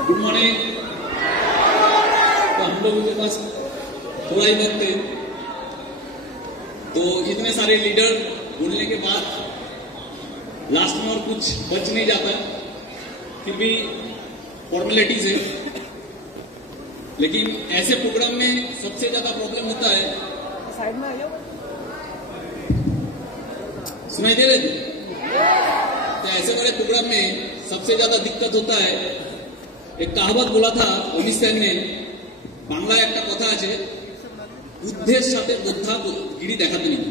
Good morning. तो हम लोगों के पास थोड़ा ही वक्त है, तो इतने सारे लीडर बोलने के बाद लास्ट में और कुछ बच नहीं जाता, फिर भी फॉर्मेलिटीज है। लेकिन ऐसे प्रोग्राम में सबसे ज्यादा प्रॉब्लम होता है, साइड में आइए, सुनाई दे रहे थे? तो ऐसे बड़े प्रोग्राम में सबसे ज्यादा दिक्कत होता है। एक कहावत बोला था अमित सेन ने, बांग्ला एक कथा আছে, বুদ্ধের সাথে বোদ্ধাগিরি দেখাতে নেই,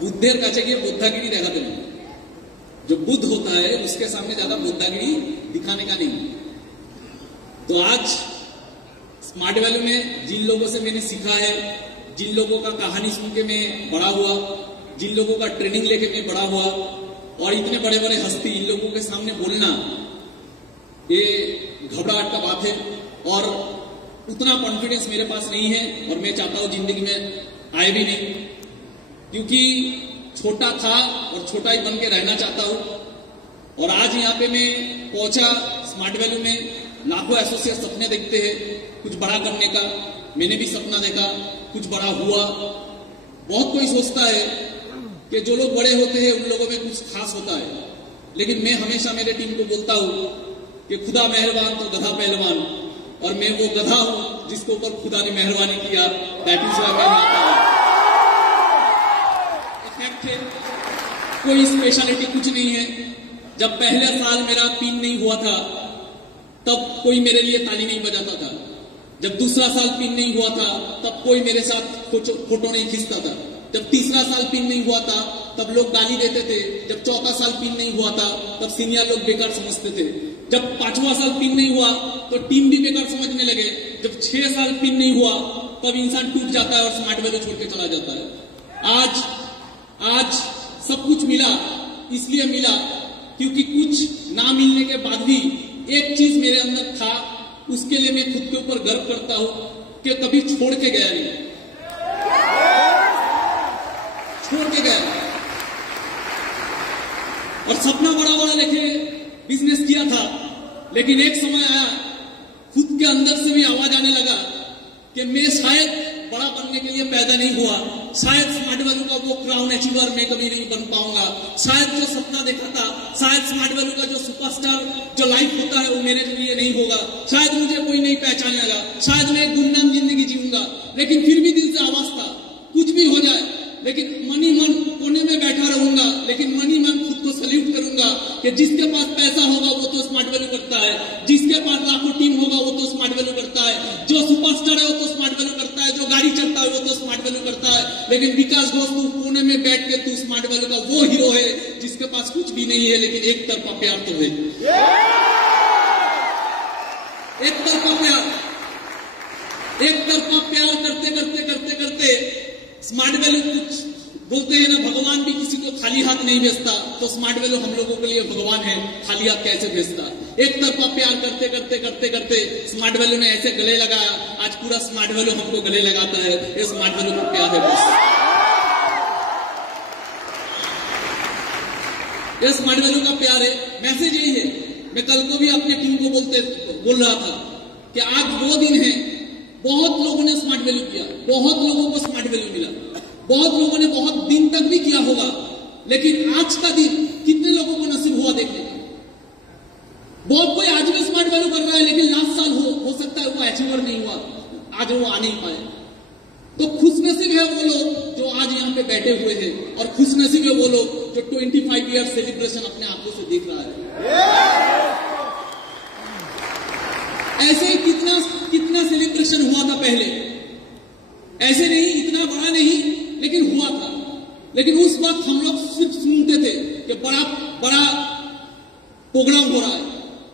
बुद्धेर काছে गए बोद्धागिरी दिखाते नहीं। जो बुद्ध होता है उसके सामने ज्यादा बोद्धागिरी दिखाने का नहीं। तो आज स्मार्ट वैल्यू में जिन लोगों से मैंने सीखा है, जिन लोगों का कहानी सुन के मैं बड़ा हुआ, जिन लोगों का ट्रेनिंग लेके मैं बड़ा हुआ, और इतने बड़े बड़े हस्ती इन लोगों के सामने बोलना ये घबराहट का बात है। और उतना कॉन्फिडेंस मेरे पास नहीं है, और मैं चाहता हूं जिंदगी में आए भी नहीं, क्योंकि छोटा था और छोटा ही बन के रहना चाहता हूं। और आज यहाँ पे मैं पहुंचा स्मार्ट वैल्यू में, लाखों एसोसिएट सपने देखते हैं कुछ बड़ा करने का। मैंने भी सपना देखा, कुछ बड़ा हुआ। बहुत कोई सोचता है कि जो लोग बड़े होते हैं उन लोगों में कुछ खास होता है, लेकिन मैं हमेशा मेरे टीम को बोलता हूं कि खुदा मेहरबान तो गधा पहलवान, और मैं वो गधा हूं जिसके ऊपर खुदा ने मेहरबानी किया। दैट इज व्हाई कोई स्पेशलिटी कुछ नहीं है। जब पहले साल मेरा पिन नहीं हुआ था तब कोई मेरे लिए ताली नहीं बजाता था। जब दूसरा साल पिन नहीं हुआ था तब कोई मेरे साथ फोटो नहीं खींचता था। जब तीसरा साल पिन नहीं हुआ था तब लोग गाली देते थे। जब चौथा साल पिन नहीं हुआ था तब सीनियर लोग बेकार समझते थे। जब पांचवा साल पिन नहीं हुआ तो टीम भी बेकार समझने लगे। जब 6 साल पिन नहीं हुआ तब इंसान टूट जाता है और स्मार्ट वैल्यू छोड़ के चला जाता है। आज सब कुछ मिला, इसलिए मिला क्योंकि कुछ ना मिलने के बाद भी एक चीज मेरे अंदर था, उसके लिए मैं खुद के ऊपर गर्व करता हूं कि कभी छोड़ के गया नहीं, छोड़ के गया। और सपना बड़ा बड़ा लेके बिजनेस किया था, लेकिन एक समय आया खुद के अंदर से भी आवाज आने लगा कि मैं शायद बड़ा बनने के लिए पैदा नहीं हुआ, शायद स्मार्ट वैल्यू का वो क्राउन अचीवर मैं कभी नहीं बन पाऊंगा, शायद जो सपना देखा था, शायद स्मार्ट वैल्यू का जो सुपरस्टार जो लाइफ होता है वो मेरे लिए नहीं होगा, शायद मुझे कोई नहीं पहचानेगा, शायद मैं एक गुमनाम जिंदगी जीऊंगा। लेकिन फिर भी दिल से आवाज था, कुछ भी हो जाए लेकिन मनी मन कोने में बैठा रहूंगा, लेकिन मनी मन खुद को सल्यूट करूंगा कि जिसके पास पैसा होगा वो तो स्मार्ट वैल्यू करता है, जिसके पास लाखों टीम होगा वो तो स्मार्ट वैल्यू करता है, जो सुपरस्टार है वो तो स्मार्ट वैल्यू करता है, जो गाड़ी चलता है वो तो स्मार्ट वैल्यू करता है। लेकिन विकास घोष तू कोने में बैठ के तू स्मार्ट वैल्यू का वो हीरो है जिसके पास कुछ भी नहीं है, लेकिन एक तरफा प्यार तो है, एक तरफा प्यार। एक तरफा प्यार करते करते करते करते स्मार्ट वैल्यू कुछ बोलते हैं ना, भगवान भी किसी को खाली हाथ नहीं भेजता, तो स्मार्ट वैल्यू हम लोगों के लिए भगवान है, खाली हाथ कैसे भेजता। एक तरफा प्यार करते करते करते करते स्मार्ट वैल्यू ने ऐसे गले लगाया, आज पूरा स्मार्ट वैल्यू हमको गले लगाता है। ये स्मार्ट वैल्यू का प्यार है बस, ये स्मार्ट वैल्यू का प्यार है। मैसेज यही है। मैं कल को भी अपनी टीम को बोल रहा था कि आज वो दिन है, बहुत लोगों ने स्मार्ट वैल्यू किया, बहुत लोगों को स्मार्ट वैल्यू मिला, बहुत लोगों ने बहुत दिन तक भी किया होगा, लेकिन आज का दिन कितने लोगों को नसीब हुआ देखने का। बहुत कोई आज भी स्मार्ट वैल्यू कर रहा है, लेकिन लास्ट साल हो सकता है वो अचीवर नहीं हुआ, आज वो आ नहीं पाए। तो खुशनसीब है वो लोग जो आज यहाँ पे बैठे हुए हैं, और खुशनसीब है वो लोग जो 25 ईयर सेलिब्रेशन अपने आंखों से देख रहा है। ऐसे ही कितना सेलिब्रेशन हुआ था पहले, ऐसे नहीं, इतना बड़ा नहीं, लेकिन हुआ था। लेकिन उस वक्त हम लोग सिर्फ सुनते थे कि बड़ा बड़ा प्रोग्राम हो रहा है,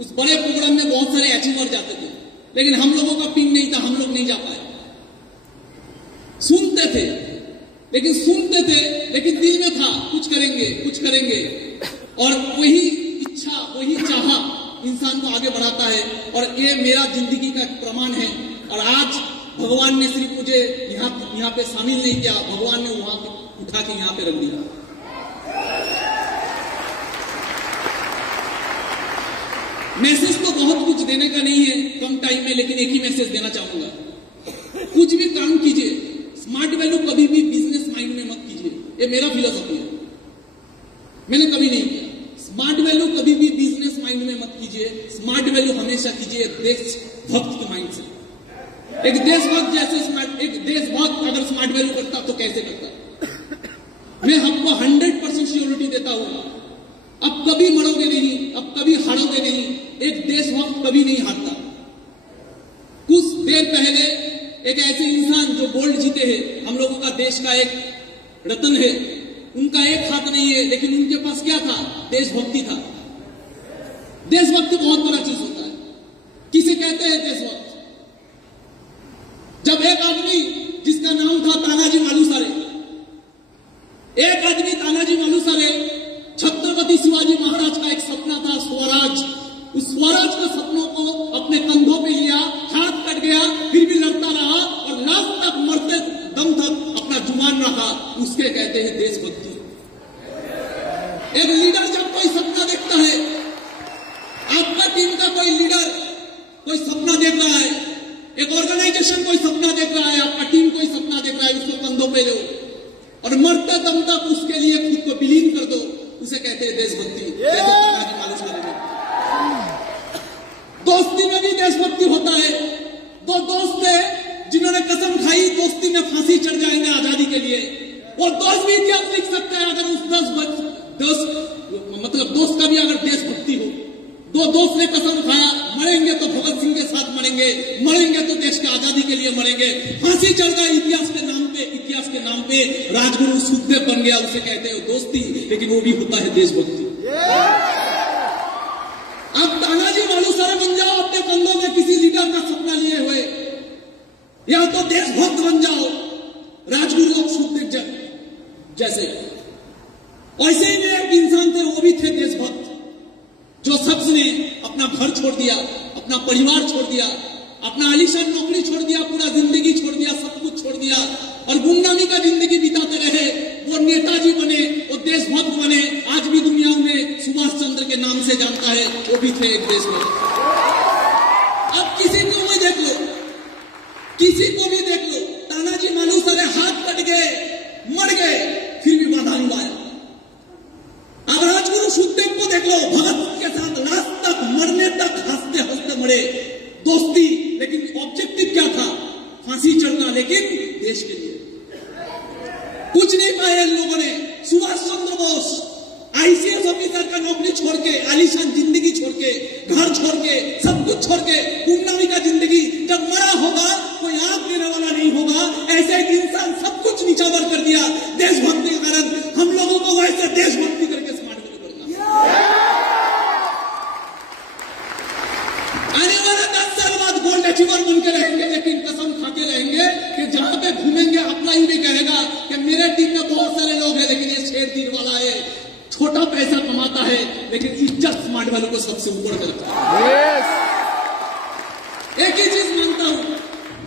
उस बड़े प्रोग्राम में बहुत सारे अचीवर जाते थे, लेकिन हम लोगों का पिंग नहीं था, हम लोग नहीं जा पाए। सुनते थे लेकिन दिल में था कुछ करेंगे कुछ करेंगे, और वही इच्छा वही चाहा इंसान को आगे बढ़ाता है। और ये मेरा जिंदगी का प्रमाण है। और आज भगवान ने सिर्फ मुझे यहाँ पे शामिल नहीं किया, भगवान ने वहां उठा के यहाँ पे रख दिया। मैसेज तो बहुत कुछ देने का नहीं है कम टाइम में, लेकिन एक ही मैसेज देना चाहूंगा, कुछ भी काम कीजिए, स्मार्ट वैल्यू कभी भी बिजनेस माइंड में मत कीजिए। ये मेरा फिलोसॉफी है, मैंने कभी नहीं किया। स्मार्ट वैल्यू कभी भी बिजनेस माइंड में मत कीजिए, स्मार्ट वैल्यू हमेशा कीजिए देशभक्त के माइंड से। एक देशभक्त जैसे एक देशभक्त अगर स्मार्ट वैल्यू करता तो कैसे करता? मैं आपको 100% श्योरिटी देता हूं, अब कभी मरोगे नहीं, अब कभी हारोगे नहीं। एक देशभक्त कभी नहीं हारता। कुछ देर पहले एक ऐसे इंसान जो गोल्ड जीते हैं, हम लोगों का देश का एक रत्न है, उनका एक हाथ नहीं है, लेकिन उनके पास क्या था? देशभक्ति था। देशभक्ति बहुत बड़ा चीज होता है। किसे कहते हैं देशभक्त? जब एक आदमी जिसका नाम था तानाजी मालुसरे, एक आदमी तानाजी मालुसरे, छत्रपति शिवाजी महाराज का एक सपना था स्वराज, उस स्वराज के सपनों को अपने कंधों पे लिया, हाथ कट गया, फिर भी लड़ता रहा और लास्ट तक मरते दम तक अपना जुबान रखा, उसके कहते हैं देशभक्ति। एक लीडर जब कोई सपना देखता है, आपका टीम का कोई लीडर कोई सपना देख रहा है, एक ऑर्गेनाइजेशन कोई सपना देख रहा है, आपका टीम कोई सपना देख रहा है, उसको कंधों पे लो और मरते दम तक उसके लिए खुद को विलीन कर दो, उसे कहते हैं देशभक्ति। दोस्ती में भी देशभक्ति होता है। दो दोस्त थे जिन्होंने कसम खाई दोस्ती में फांसी चढ़ जाएंगे आजादी के लिए, वो दोस्त भी इतिहास लिख सकते हैं अगर उस दोस्त का भी अगर देशभक्ति हो। दो दोस्त ने कसम खाया, मरेंगे तो भगत सिंह के साथ मरेंगे, मरेंगे तो देश की आजादी के लिए मरेंगे, फांसी चढ़ गई इतिहास के नाम पे राजगुरु सुखदेव बन गया, उसे कहते हैं दोस्ती, लेकिन वो भी होता है देशभक्ति। अब तानाजी मालुसरे बन जाओ अपने कंधों में किसी लीडर का सपना लिए हुए, या तो देशभक्त बन जाओ राजगुरु सुखदेव जैसे। ऐसे ही एक इंसान थे, वो भी थे देशभक्त, जो शख्स ने अपना घर छोड़ दिया, अपना परिवार छोड़ दिया, अपना आलीशान नौकरी छोड़ दिया, पूरा जिंदगी छोड़ दिया, सब कुछ छोड़ दिया और गुमनामी का जिंदगी बिताते रहे। वो नेताजी बने, वो देशभक्त बने, आज भी दुनिया उन्हें सुभाष चंद्र के नाम से जानता है, वो भी थे एक देशभक्त। अब किसी को भी देख लो, किसी को भी देख लो, तानाजी मालुसरे हाथ कट गए, मर गए, फिर भी बाधा निभाया। अब राजगुरु सुखदेव को देख लो, भगत के साथ लास्ट तक मरने तक हंसते हंसते मरे, दोस्ती, लेकिन ऑब्जेक्टिव क्या था? फांसी चढ़ना, लेकिन देश के लिए कुछ नहीं पाए इन लोगों ने। सुभाष चंद्र बोस आईसीएस ऑफिसर का नौकरी छोड़ के, आलीशान जिंदगी छोड़ के, घर छोड़ के, सब कुछ छोड़ के, गुमनामी का जिंदगी, जब मरा होगा कोई आंख देने वाला नहीं होगा, ऐसे एक इंसान सब कुछ नीचावर कर दिया देशभक्ति के कारण। हम लोगों को वैसे देशभक्ति करके स्मार्ट वैल्यू करना। आने वाले 10 साल बाद गोल्ड अचीवर बनके रहेंगे, लेकिन कसम खाते रहेंगे कि जहां पे घूमेंगे अपना ही भी कहेगा कि मेरे टीम में बहुत सारे लोग हैं, लेकिन ये शेर तीर वाला है, छोटा पैसा कमाता है, लेकिन इज्जत स्मार्ट वैल्यू को सबसे ऊपर कर रखता है। एक ही चीज मानता हूं,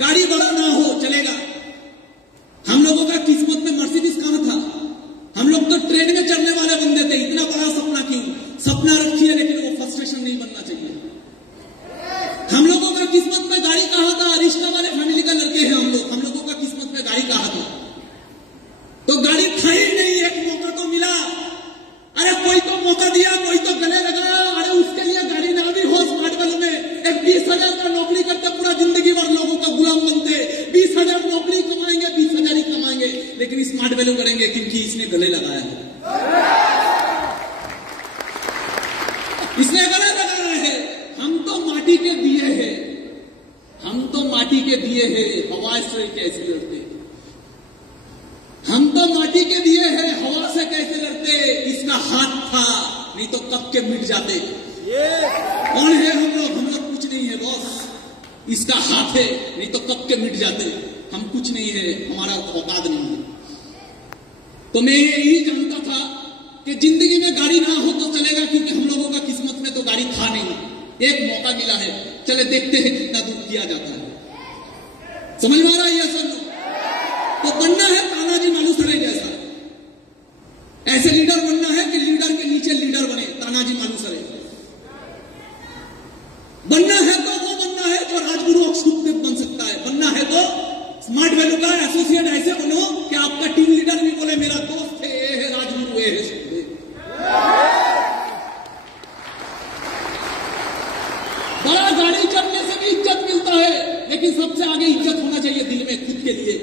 गाड़ी बड़ा ना हो चलेगा। हम लोगों का किस्मत में मर्सिडीज कहां था? हम लोग तो ट्रेन में चढ़ने वाले बंदे थे। इतना बड़ा सपना क्यों? सपना रखिए, लेकिन वो फ्रस्ट्रेशन नहीं बनना चाहिए। हम लोगों का किस्मत में गाड़ी कहां था? रिश्ता वाले फैमिली का लड़के हैं हम लोगों का किस्मत में गाड़ी कहां था? तो गाड़ी था ही नहीं। एक मौका तो मिला, अरे कोई तो मौका दिया, कोई तो गले लगाया, अरे उसके लिए गाड़ी ना भी हो स्मार्ट वैल्यू में। एक 20,000 का नौकरी करते पूरा जिंदगी भर लोगों का गुलाम बनते, 20,000 नौकरी कमाएंगे, 20,000 ही कमाएंगे, लेकिन स्मार्ट वैल्यू करेंगे क्योंकि इसने गले लगाया है, इसने गले लगाया है। हम तो माटी के दिए हैं, हम तो माटी के दिए हैं, हवा से कैसे लड़ते? हम तो माटी के दिए हैं, हवा से कैसे लड़ते? इसका हाथ था, नहीं तो कब के मिट जाते। कौन है हम लोग कुछ नहीं है बॉस। इसका हाथ है, नहीं तो कब के मिट जाते। हम कुछ नहीं है, हमारा औकात नहीं है। तो मैं यही जानता था कि जिंदगी में गाड़ी ना हो तो चलेगा, क्योंकि हम लोगों का किस्मत में तो गाड़ी था नहीं। एक मौका मिला है, चले देखते हैं कितना दूर किया जाता है। समझ में आ रहा है ये सब? तो बनना है तानाजी मालुसरे जैसा, ऐसे लीडर बनना है कि लीडर के नीचे लीडर बने, तानाजी मालुसरे। करते हैं सुखदेव। बड़ा गाड़ी चढ़ने से भी इज्जत मिलता है, लेकिन सबसे आगे इज्जत होना चाहिए दिल में खुद के लिए,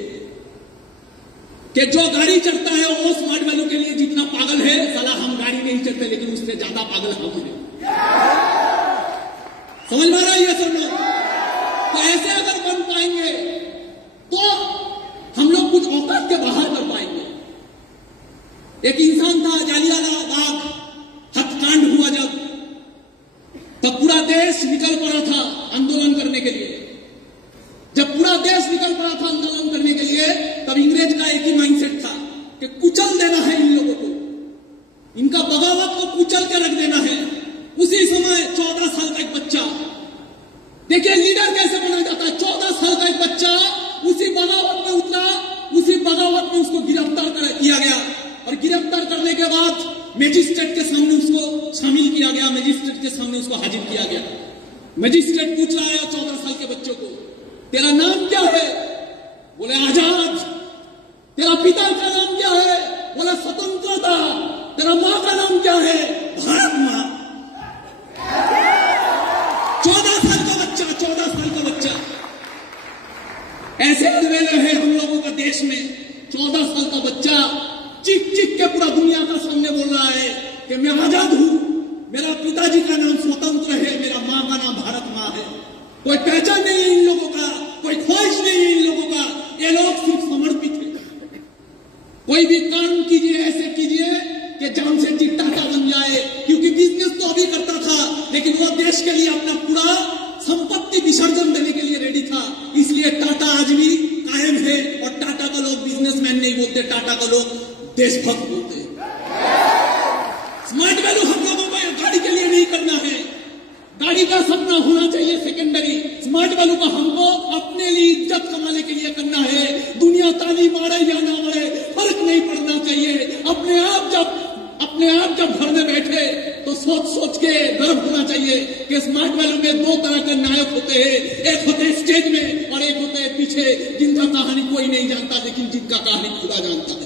कि जो गाड़ी चढ़ता है वो स्मार्ट वैल्यू के लिए जितना पागल है, साला हम गाड़ी नहीं चढ़ते लेकिन उससे ज्यादा पागल हम हैं। समझ में आ रहा है ये सब लोग? तो ऐसे अगर बन पाएंगे तो हम लोग कुछ औकात के बाहर कर पाएंगे। एक इंसान था, जालियांवाला बाग हत्याकांड हुआ तब पूरा देश निकल पड़ा था आंदोलन करने के लिए। जब पूरा देश निकल पड़ा था आंदोलन करने के लिए, तब अंग्रेज का एक ही माइंडसेट था कि कुचल देना है इन लोगों को, इनका बगावत को कुचल के रख देना है। उसी समय 14 साल का एक बच्चा, देखिए लीडर कैसे बना जाता है। 14 साल का एक बच्चा उसी बगावत में उतरा, उसी बगावत में उसको गिरफ्तार किया गया और गिरफ्तार करने के बाद मजिस्ट्रेट के सामने उसको शामिल किया गया, मजिस्ट्रेट के सामने उसको हाजिर किया गया। मजिस्ट्रेट पूछ रहा है 14 साल के बच्चों को, तेरा नाम क्या है? बोले आजाद। तेरा पिता का नाम क्या है? बोले स्वतंत्रता। तेरा मां का नाम क्या है? भारत मां। 14 साल का बच्चा, 14 साल का बच्चा। ऐसे अलवेले है हम लोगों का देश में। 14 साल का बच्चा चीख चीख के पूरा दुनिया का सामने बोल रहा है कि मैं आजाद हूं, मेरा पिताजी का नाम स्वतंत्र है, मेरा मां का नाम भारत मां है। कोई पहचान नहीं है इन लोगों का, कोई ख्वाहिश नहीं है इन लोगों का। ये लोग सिर्फ समर्पित है। कोई भी काम कीजिए, ऐसे कीजिए कि जमशेदजी टाटा बन जाए, क्योंकि बिजनेस तो अभी करता था लेकिन वो देश के लिए अपना पूरा संपत्ति विसर्जन देने के लिए रेडी था। इसलिए टाटा आज भी कायम है। और टाटा को लोग बिजनेसमैन नहीं बोलते, टाटा को लोग देशभक्त बोलते हैं। स्मार्ट वैल्यू हम लोगों को गाड़ी के लिए नहीं करना है, गाड़ी का सपना होना चाहिए सेकेंडरी। स्मार्ट वैल्यू का हमको अपने लिए इज्जत कमाने के लिए करना है। दुनिया ताली मारे या ना मारे फर्क नहीं पड़ना चाहिए। अपने आप जब घर में बैठे तो सोच सोच के गर्व होना चाहिए कि स्मार्ट वैल्यू में 2 तरह के नायक होते हैं। एक होते हैं स्टेज में और एक होते हैं पीछे, जिनका कहानी कोई नहीं जानता लेकिन जिनका कहानी खुदा जानता है।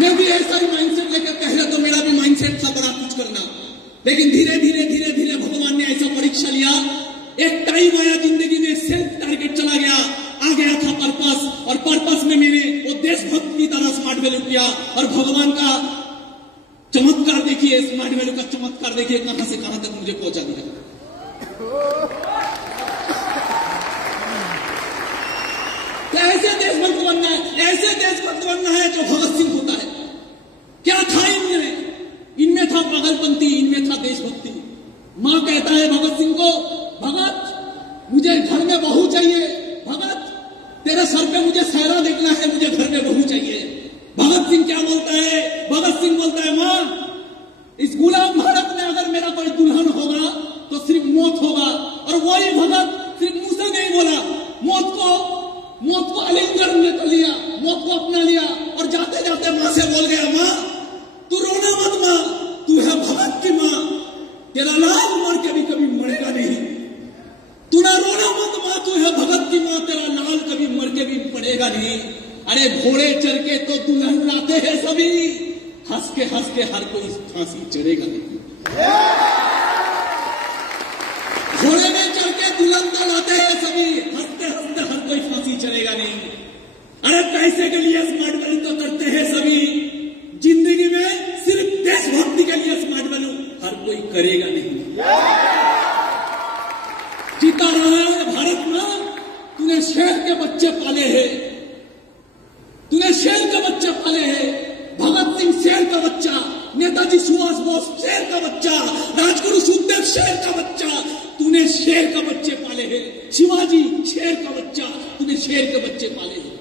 मैं भी ऐसा ही माइंडसेट लेकर, पहले तो मेरा भी माइंडसेट था बड़ा कुछ करना, लेकिन धीरे धीरे भगवान ने ऐसा परीक्षा लिया। एक टाइम आया जिंदगी में, सेल्फ टारगेट चला गया, आ गया था पर्पस, और पर्पस में मैंने वो देशभक्त की तरह स्मार्ट वैल्यू किया। और भगवान का चमत्कार देखिए, स्मार्ट वैल्यू का चमत्कार देखिए कहां से कहां तक मुझे पहुंचा दिया। ऐसे देशभक्त बनना है, ऐसे देशभक्त बनना है जो भगत सिंह होता है। क्या था इनमें था पागलपंती, इनमें था देशभक्ति। मां कहता है भगत सिंह को, भगत मुझे घर में बहू चाहिए, भगत तेरे सर पे मुझे सहरा देखना है, मुझे घर में बहू चाहिए। भगत सिंह क्या बोलता है? भगत सिंह बोलता है, मां इस गुलाम भारत में अगर मेरा कोई दुल्हन होगा तो सिर्फ मौत होगा। और वही भगत सिर्फ मुंह से नहीं बोला, मौत को आलिंगन में कर लिया, मौत को अपना लिया और जाते जाते मां से बोल गया, मां तू रोना मत, मां तू है भगत की मां, तेरा लाल मर के भी कभी मरेगा नहीं। तू ना रोना मत मां, तू है भगत की मां, तेरा लाल कभी मर के भी पड़ेगा नहीं। अरे घोड़े चढ़ के तो दुल्हन लाते हैं सभी, हंस के हर कोई फांसी चढ़ेगा नहीं। घोड़े में चढ़ के दुल्हन तो लाते हैं सभी, हंसते हर कोई फांसी चढ़ेगा नहीं। अरे पैसे के लिए स्मार्ट वैल्यू तो करते हैं सभी, जिंदगी में सिर्फ देशभक्ति के लिए स्मार्ट वैल्यू हर कोई करेगा नहीं। जीता रहा है भारत मां, तूने शेर के बच्चे पाले हैं, तूने शेर के बच्चे पाले हैं। भगत सिंह शेर का बच्चा, नेताजी सुभाष बोस शेर का बच्चा, राजगुरु सुखदेव शेर का बच्चा, तूने शेर का बच्चे पाले हैं। शिवाजी शेर का बच्चा, तूने शेर के बच्चे पाले हैं।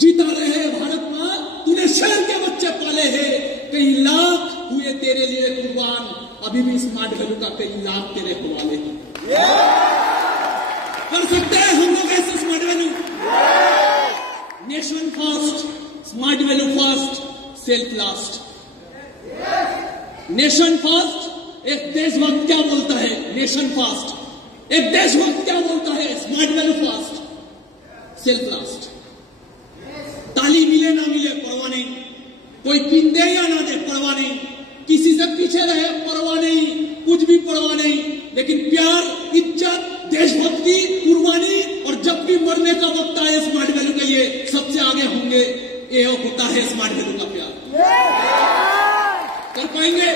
जीता रहे भारत मां, तूने शेर के बच्चे पाले हैं। कई लाख हुए तेरे लिए कुर्बान, अभी भी स्मार्ट वैल्यू का कई लाख तेरे हवाले हैं। कर सकते हैं हम लोग ऐसे smart value. Nation first, smart value first, self last. Nation first, एक देशभक्त क्या बोलता है? Nation first. एक देशभक्त क्या बोलता है? Smart value first, self last. ताली मिले ना मिले पीछे रहे, परवाह नहीं, कुछ भी परवाह नहीं, लेकिन प्यार, इज्जत, देशभक्ति, कुर्बानी और जब भी मरने का वक्त आए स्मार्ट वैल्यू का ये सबसे आगे होंगे। ये होता है स्मार्ट वैल्यू का प्यार। कर पाएंगे?